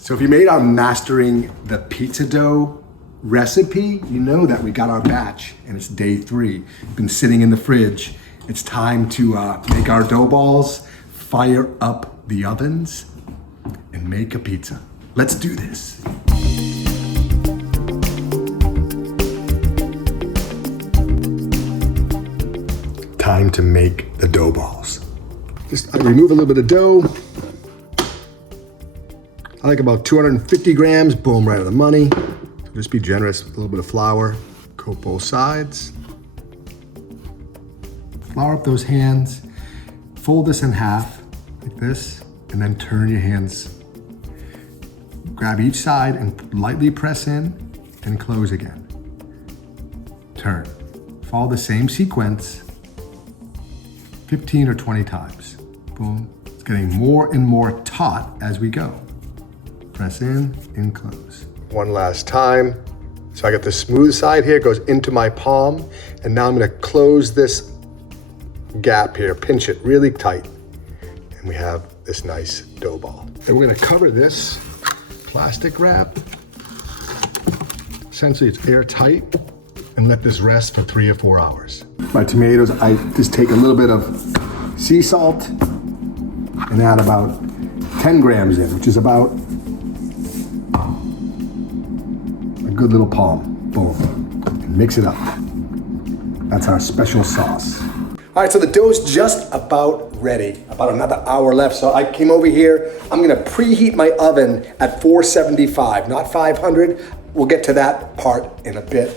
So if you made our mastering the pizza dough recipe, you know that we got our batch and it's day 3. Been sitting in the fridge. It's time to make our dough balls, fire up the ovens, and make a pizza. Let's do this. Time to make the dough balls. Just remove a little bit of dough. I like about 250 grams, boom, right on the money. Just be generous with a little bit of flour. Coat both sides. Flour up those hands. Fold this in half, like this, and then turn your hands. Grab each side and lightly press in and close again. Turn. Follow the same sequence 15 or 20 times. Boom. It's getting more and more taut as we go. Press in and close. One last time. So I got the smooth side here, goes into my palm, and now I'm gonna close this gap here, pinch it really tight, and we have this nice dough ball. And we're gonna cover this plastic wrap. Essentially it's airtight, and let this rest for 3 or 4 hours. My tomatoes, I just take a little bit of sea salt and add about 10 grams in, which is about a good little palm. Boom. And mix it up. That's our special sauce. All right, so the dough's just about ready. About another hour left. So I came over here. I'm gonna preheat my oven at 475, not 500. We'll get to that part in a bit.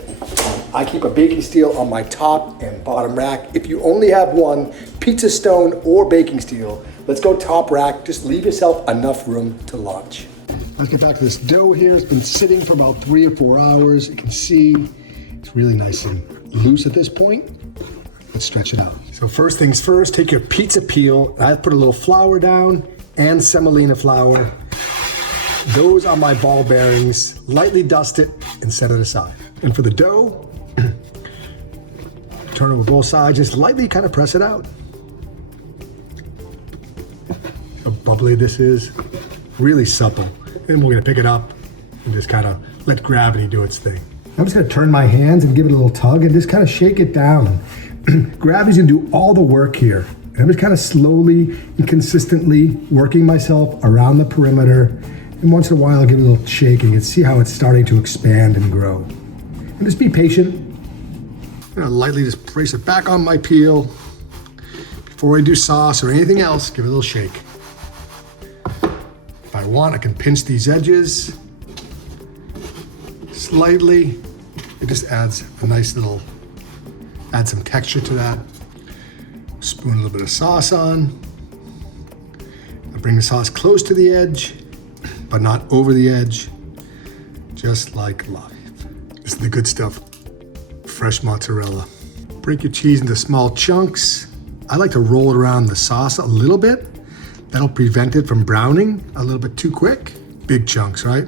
I keep a baking steel on my top and bottom rack. If you only have one, pizza stone or baking steel, let's go top rack. Just leave yourself enough room to launch. Let's get back to this dough here. It's been sitting for about 3 or 4 hours. You can see it's really nice and loose at this point. Let's stretch it out. So first things first, take your pizza peel. I put a little flour down and semolina flour. Those are my ball bearings. Lightly dust it and set it aside. And for the dough, turn over both sides, just lightly kind of press it out. How bubbly this is, really supple. Then we're gonna pick it up and just kind of let gravity do its thing. I'm just gonna turn my hands and give it a little tug and just kind of shake it down. Gravity's gonna do all the work here. And I'm just kind of slowly and consistently working myself around the perimeter. And once in a while, I'll give it a little shake and you can see how it's starting to expand and grow. And just be patient. I'm gonna lightly just place it back on my peel. Before I do sauce or anything else, give it a little shake. If I want, I can pinch these edges slightly. It just adds a nice little, add some texture to that. Spoon a little bit of sauce on. I bring the sauce close to the edge, but not over the edge, just like life. This is the good stuff, fresh mozzarella. Break your cheese into small chunks. I like to roll it around the sauce a little bit. That'll prevent it from browning a little bit too quick. Big chunks, right?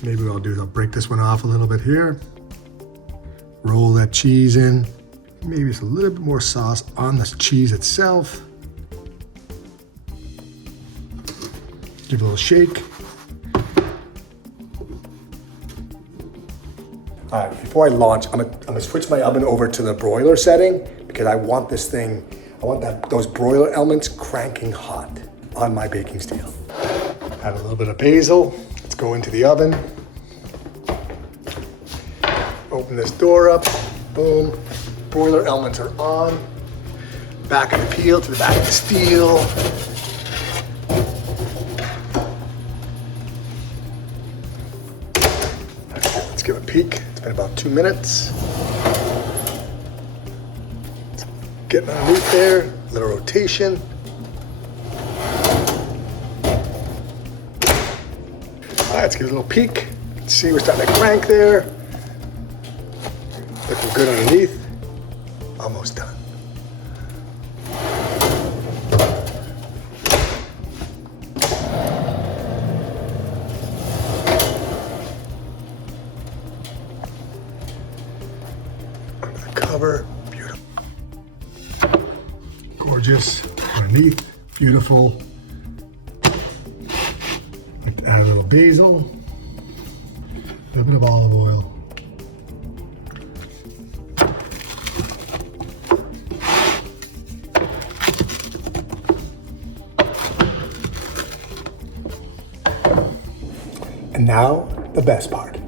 Maybe what I'll do is I'll break this one off a little bit here. Roll that cheese in. Maybe it's a little bit more sauce on the cheese itself. Give it a little shake. All right, before I launch, I'm gonna switch my oven over to the broiler setting because I want this thing, those broiler elements cranking hot on my baking steel. Add a little bit of basil. Let's go into the oven. Open this door up, boom. Broiler elements are on. Back of the peel to the back of the steel. Okay, let's give it a peek. It's been about 2 minutes. Getting underneath there, a little rotation. All right, let's give it a little peek. See, we're starting to crank there. Looking good underneath. Almost done. Under the cover, beautiful. Gorgeous underneath, beautiful. Add a little basil, a little bit of olive oil. And now, the best part.